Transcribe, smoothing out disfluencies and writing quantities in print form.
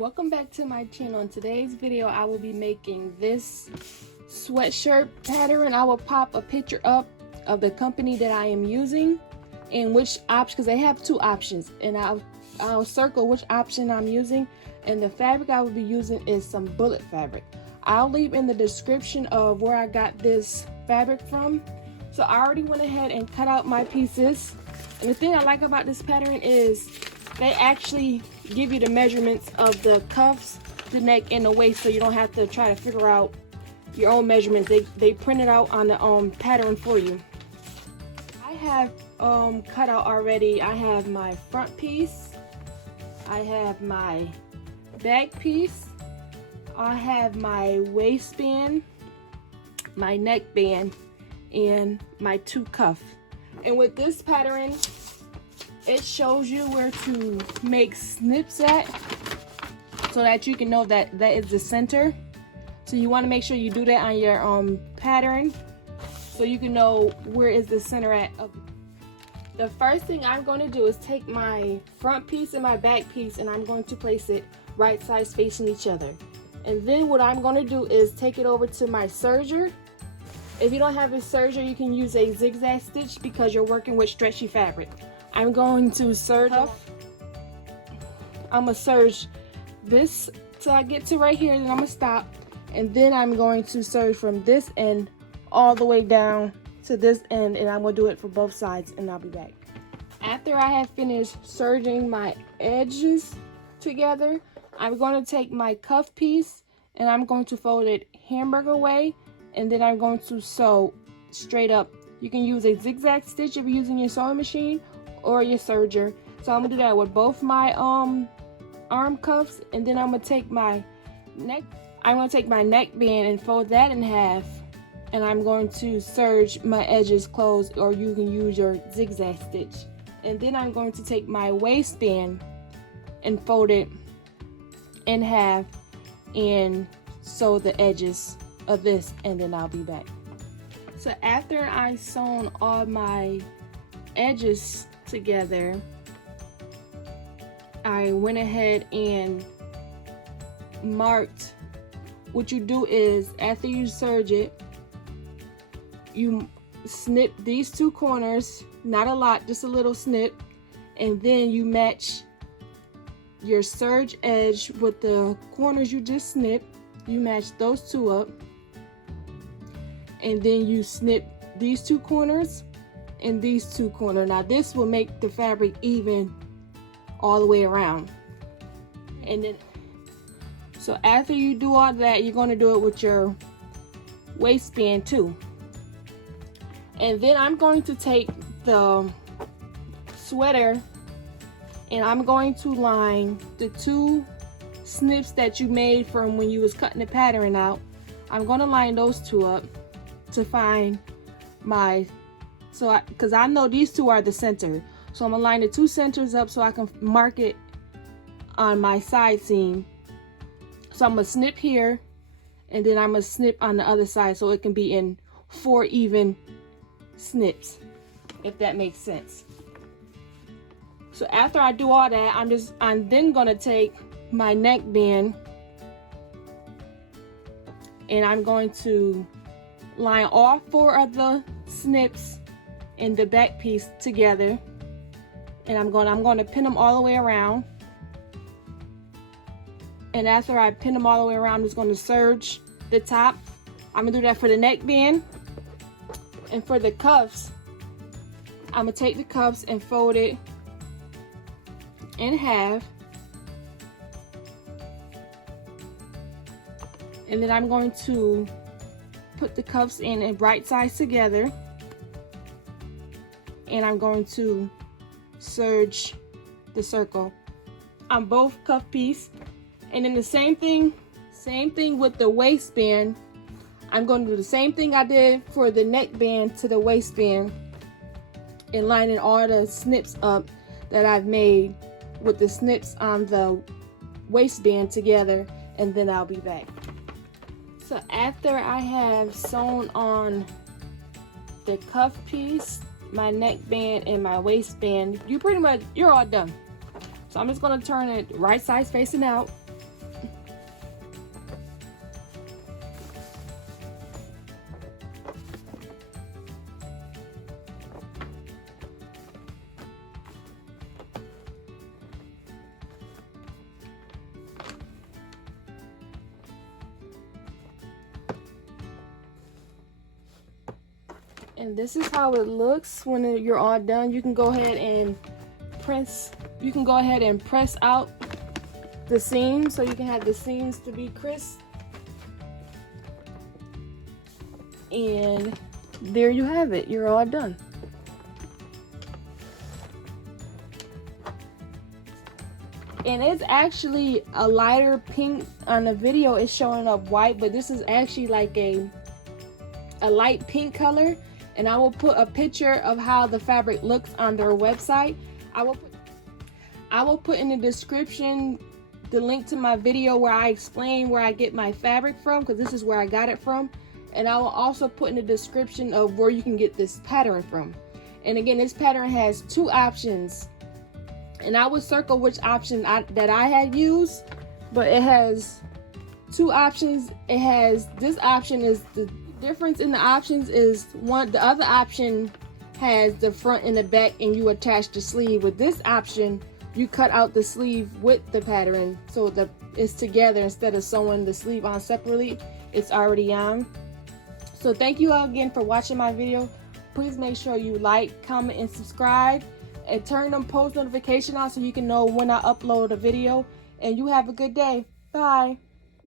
Welcome back to my channel. In today's video I will be making this sweatshirt pattern. I will pop a picture up of the company that I am using and which option, because they have two options, and I'll circle which option I'm using. And the fabric I will be using is some bullet fabric. I'll leave in the description of where I got this fabric from. So I already went ahead and cut out my pieces, and the thing I like about this pattern is they actually give you the measurements of the cuffs, the neck, and the waist, so you don't have to try to figure out your own measurements. They print it out on the pattern for you. I have cut out already. I have my front piece, I have my back piece, I have my waistband, my neckband, and my two cuffs. And with this pattern, it shows you where to make snips at, so that you can know that that is the center. So you want to make sure you do that on your pattern, so you can know where is the center at. The first thing I'm going to do is take my front piece and my back piece, and I'm going to place it right sides facing each other. And then what I'm going to do is take it over to my serger. If you don't have a serger, you can use a zigzag stitch because you're working with stretchy fabric. I'm going to serge off. I'm going to serge this till I get to right here, then I'm going to stop. And then I'm going to serge from this end all the way down to this end, and I'm going to do it for both sides, and I'll be back. After I have finished serging my edges together, I'm going to take my cuff piece and I'm going to fold it hamburger way, and then I'm going to sew straight up. You can use a zigzag stitch if you're using your sewing machine or your serger. So I'm gonna do that with both my arm cuffs, and then I'm gonna take my neckband and fold that in half, and I'm going to serge my edges closed, or you can use your zigzag stitch. And then I'm going to take my waistband and fold it in half and sew the edges of this, and then I'll be back. So after I sewn all my edges together, I went ahead and marked. What you do is, after you serge it, you snip these two corners, not a lot, just a little snip, and then you match your serge edge with the corners you just snipped. You match those two up, and then you snip these two corners and these two corners. Now this will make the fabric even all the way around. And then, so after you do all that, you're going to do it with your waistband too. And then I'm going to take the sweater and I'm going to line the two snips that you made from when you was cutting the pattern out. I'm going to line those two up to find my, because I know these two are the center, so I'm gonna line the two centers up so I can mark it on my side seam. So I'm gonna snip here, and then I'm gonna snip on the other side, so it can be in 4 even snips, if that makes sense. So after I do all that, I'm then gonna take my neckband and I'm going to line all 4 of the snips in the back piece together, and I'm going to pin them all the way around. And after I pin them all the way around, I'm just going to serge the top. I'm gonna do that for the neckband. And for the cuffs, I'm gonna take the cuffs and fold it in half, and then I'm going to put the cuffs in right sides together, and I'm going to serge the circle on both cuff piece. And then the same thing with the waistband. I'm going to do the same thing I did for the neckband to the waistband, and lining all the snips up that I've made with the snips on the waistband together, and then I'll be back. So after I have sewn on the cuff piece, my neckband, and my waistband, you're all done. So I'm just going to turn it right sides facing out, And this is how it looks when you're all done. You can go ahead and press out the seams so you can have the seams to be crisp. And there you have it. You're all done. And it's actually a lighter pink. On the video it's showing up white, but this is actually like a light pink color. And I will put a picture of how the fabric looks on their website. I will put in the description the link to my video where I explain where I get my fabric from, because this is where I got it from. And I will also put in the description of where you can get this pattern from. And again, this pattern has 2 options. And I would circle which option that I had used, but it has 2 options. It has, this option is, the difference in the options is the other option has the front and the back and you attach the sleeve. With this option, you cut out the sleeve with the pattern so it's together instead of sewing the sleeve on separately. It's already on. So thank you all again for watching my video. Please make sure you like, comment, and subscribe, and turn them post notifications on so you can know when I upload a video. And you have a good day. Bye.